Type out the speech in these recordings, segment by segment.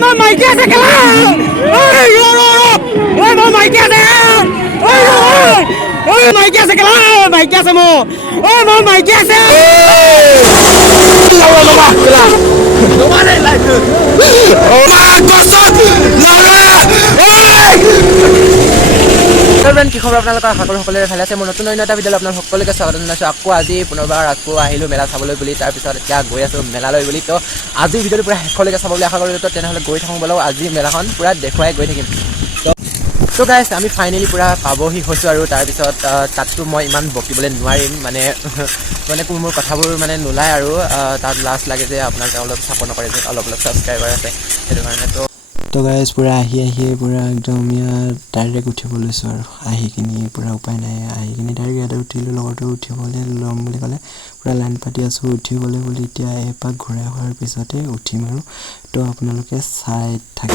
Mon maiki আছে খেলা mon maiki আছে maiki আছে খেলা maiki আছে mon maiki আছে কি খবৰ আপোনালোকৰ আশা কৰোঁ সকলোৰে ভালে আছে মোৰ নতুন এটা ভিডিঅ'লৈ আপোনালোক সকলোকে স্বাগতম জনাইছোঁ আকৌ আজি পুনৰবাৰ আকৌ আহিলোঁ মেলা চাবলৈ বুলি তাৰপিছত এতিয়া গৈ আছোঁ মেলালৈ বুলি তো আজি ভিডিঅ'টো পূৰা শেষলৈকে চাব বুলি আশা কৰিলোঁ তো তেনেহ'লে গৈ থাকোঁ ব'লক আজি মেলাখন পূৰা দেখুৱাই গৈ থাকিম তো গাইছ আমি ফাইনেলি পূৰা পাবহি হৈছোঁ আৰু তাৰপিছত তাততো মই ইমান বকিবলৈ নোৱাৰিম মানে মোৰ কথাবোৰ মানে নোলায় আৰু তাত লাজ লাগে যে আপোনালোকে অলপ ছাপোৰ্ট নকৰে যে অলপ ছাবস্ক্ৰাইবাৰ আছে সেইটো কাৰণে তো গাইজ পূৰা আহি পূৰা একদম ইয়াত ডাইৰেক্ট উঠিব লৈছোঁ আৰু আহি কিনি পূৰা উপায় নাই আহি কিনি ডাইৰেক্ট ইয়াতে উঠিলোঁ লগৰটো উঠিবলৈ ল'ম বুলি ক'লে পূৰা লাইন পাতি আছোঁ উঠিবলৈ বুলি এতিয়া এপাক ঘূৰাই হোৱাৰ পিছতে উঠিম আৰু তো আপোনালোকে চাই থাকে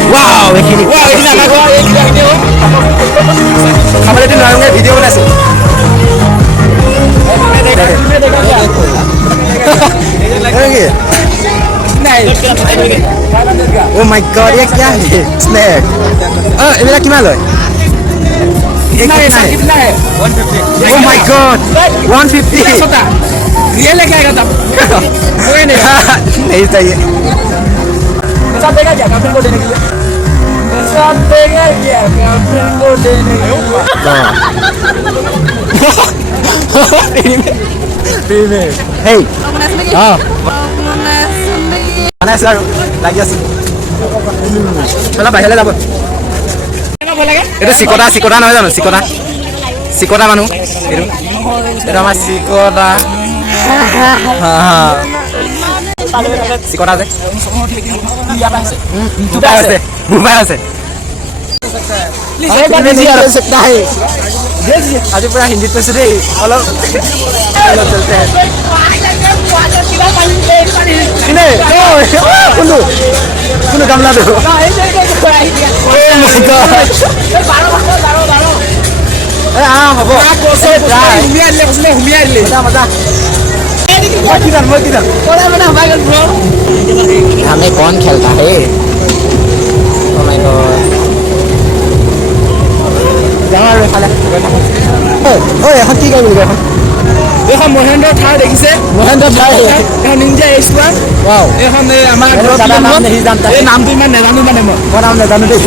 Wow, ini kamu lihat nangnya video mana sih? Oh my god, ये क्या है? Snake. ini lagi mana? कितना है? 150. Oh my god, 150. रियल है क्या कहता? नहीं चाहिए. साथ देगा क्या गर्लफ्रेंड को देने के लिए साथ देगा क्या गर्लफ्रेंड को देने के लिए hey mana sih lagi asik malah bahaya যাব itu sikota নহয় জানো sikota মানুহ itu আমাৰ sikota sikota আছে बुबा আছে আজি পুৰা হিন্দীত কৈছো দেই অলপ চলতে কোনো গামলা দেখো হ'ব हमें कौन खेलता है এখন কি গাড়ী এখন এখন মহেন্দ্ৰ থাৰ দেখিছে মহেন্দ্ৰ থাৰ এখন নিনজা এক্স1 ওয়াও এখন আমাৰ নামটো ইমান নাজানো মানে মই নাম নাজানো দেই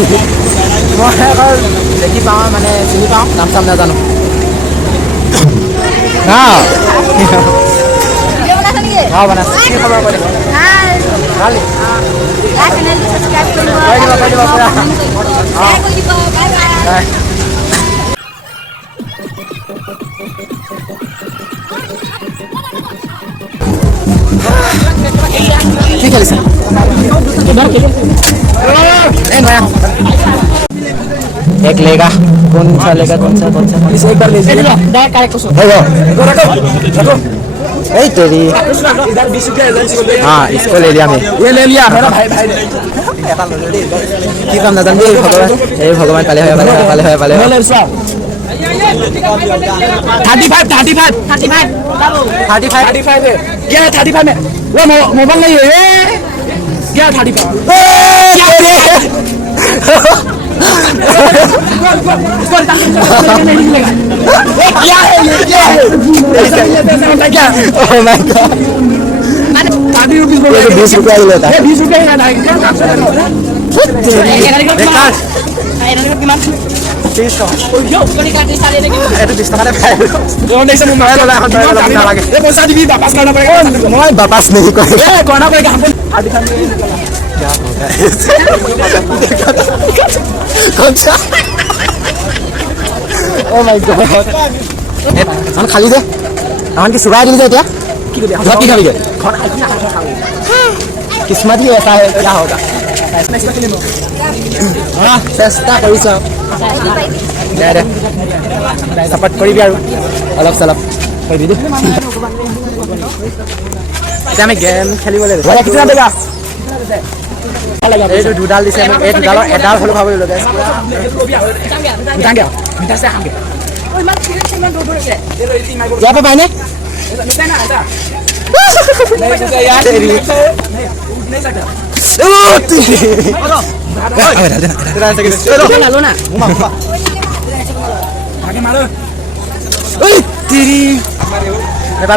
মই দেখি পাওঁ মানে চিনি পাওঁ নাম চাম নাজানো हाँ बना की खबर पड़े हां खाली यार चैनल को सब्सक्राइब करो पूरा हां बाय बाय কি খেলিছে एक लेगा कौन सा लेगा कौन सा इसे एक बार ले ए तेरी हाँ इसको ले लिया मैं ये ले लिया मेरा भाई की काम ना जानबे भगवान हे भगवान पाले है 35 क्या 35 में वो मोबाइल नहीं है क्या 35 क्या है क्या ओह माय गॉड 30 रुपीस बोल रहे 20 रुपया ही लेता है 20 रुपया ही लेता है बेकार वापस नहीं करना पड़ेगा क्या होगा ओ माय गॉड हम खाली दे हम की सुबह दिल क्या की खाली दे किस्मत ही ऐसा है क्या होगा हाँ চেষ্টা কৰিছো দে দে সাপোৰ্ট কৰিবি আৰু অলপ চলপ কৰিবি দে এতিয়া আমি গেম খেলিবলৈ লৈছো কিমান দেগা এইটো দুডাল দিছে মোক এই দুডালৰ এডাল হলো খাবলৈ লগে যাংগে মিঠা সে খামগে ওই মাছ কিমান দূৰ আছে যাব পাইনে नहीं सकता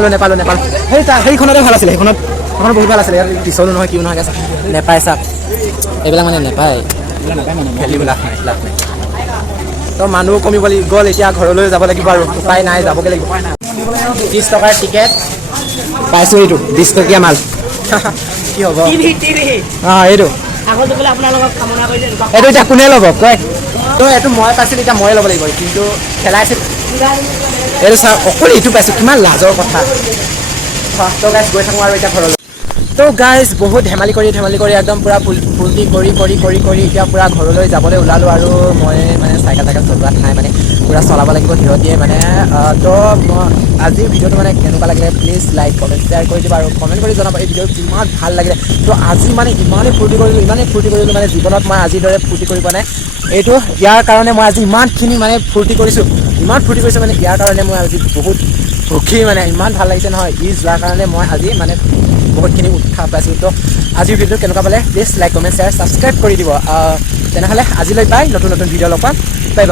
নেপাল সেইখনতে ভাল আছিলে সেইখনত বহুত ভাল আছিলে পিছলো নহয় কিয় নহয় নেপায় চাপ এইবিলাক মানে নেপায় খেলিবলৈ লাভ নাই তো মানুহ কমিব গ'ল এতিয়া ঘৰলৈ যাব লাগিব আৰু উপায় নাই যাবগৈ লাগিব 30 টকাৰ টিকেট পাইছোঁ এইটো 20 টকীয়া মাল কি হ'ব এইটো এইটো এতিয়া কোনে ল'ব কয় তো এইটো মই পাইছিলোঁ এতিয়া ময়ে ল'ব লাগিব কিন্তু খেলাইছে এইটো চাওক অকল এইটো পাইছোঁ কিমান লাজৰ কথা তো গাইজ গৈ থাকোঁ আৰু এতিয়া ঘৰলৈ তো গাইজ বহুত ধেমালি কৰি একদম পূৰা ফূৰ্তি কৰি এতিয়া পূৰা ঘৰলৈ যাবলৈ ওলালোঁ আৰু মই মানে চাইকেল চলোৱা নাই মানে পূৰা চলাব লাগিব সিহঁতিয়ে মানে তো আজিৰ ভিডিঅ'টো মানে কেনেকুৱা লাগিলে প্লিজ লাইক কমেণ্ট শ্বেয়াৰ কৰি দিবা আৰু কমেণ্ট কৰি জনাব এই ভিডিঅ'টো কিমান ভাল লাগিলে তো আজি মানে ইমানেই ফূৰ্তি কৰিলোঁ মানে জীৱনত মই আজিৰ দৰে ফূৰ্তি কৰি পোৱা নাই এইটো ইয়াৰ কাৰণে মই আজি ইমানখিনি মানে ফূৰ্তি কৰিছোঁ মানে ইয়াৰ কাৰণে মই আজি বহুত সুখী মানে ইমান ভাল লাগিছে নহয় যোৱাৰ কাৰণে মই আজি মানে বহুতখিনি উৎসাহ পাইছোঁ তো আজিৰ ভিডিঅ'টো কেনেকুৱা পালে please like comment share subscribe কৰি দিব তেনেহ'লে আজিলৈ বাই নতুন ভিডিঅ' লগ পাম বাই